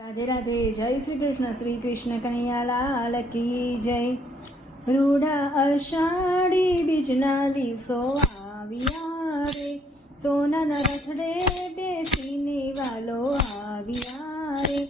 राधे राधे। जय श्री कृष्ण कन्हैया लाल की जय। रूढ़ा अषाढ़ी बीजना दिवसो आव्या रे, सोनाना रथड़े बेसीने वालो आव्या रे।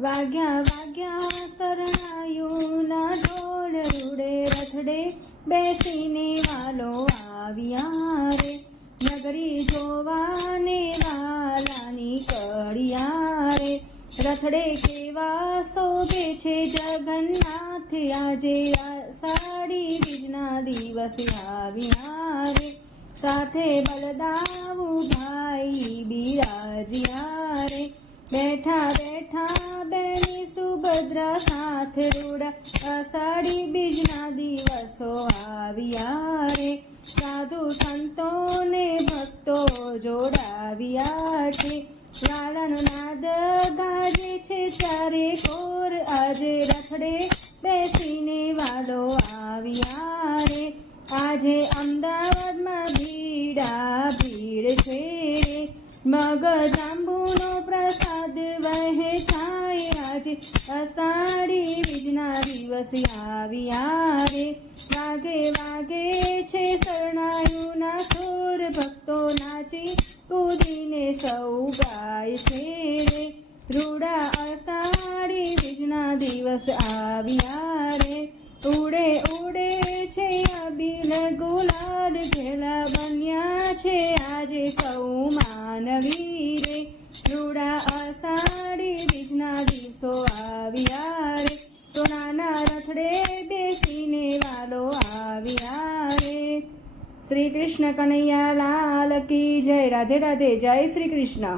वाग्या वाग्या शरणायुना ढोल रूड़े रथड़े बेसीने वालो आव्या रे। नगरी जोवाने वालानी कड़िया रे, रथड़े केवा शोभे छे जगन्नाथ आजे आषाढ़ी बीजना दिवस आव्या रे। साथे बलदाऊ भाई बिराजिया रे, बैठा बैठा बेनी सुभद्रा साथ रूड़ा आषाढ़ी बीजना दिवसो आव्या रे। साधु संतो ने भक्तो जोड़ाव्या छे, લાલનો નાદ ગાજે છે ચારે કોર, આજે રથડે બેસીને વાલો આવ્યા રે। આજે અમદાવાદમાં ભીડા ભીડ છે રે, મગજાંબુનો પ્રસાદ વહેંચાય આજે અષાઢી બીજના દિવસ આવ્યા રે। વાગે વાગે છે શરણાયુના સુર, ભક્તો નાચી કૂદીને સૌ ગાય છે રે। રૂડા અષાઢી બીજના દિવસ આવ્યા રે, ઉડે ઉડે છે અબીલ ગુલાલ, ઘેલા બન્યા છે આજે સૌ માનવી રે। રૂડા અષાઢી બીજના દિવસો આવ્યા રે, તો નાના રથડે બેસીને વાલો આવ્યા રે। श्री कृष्ण कन्हैया लाल की जय। राधे राधे। जय श्री कृष्ण।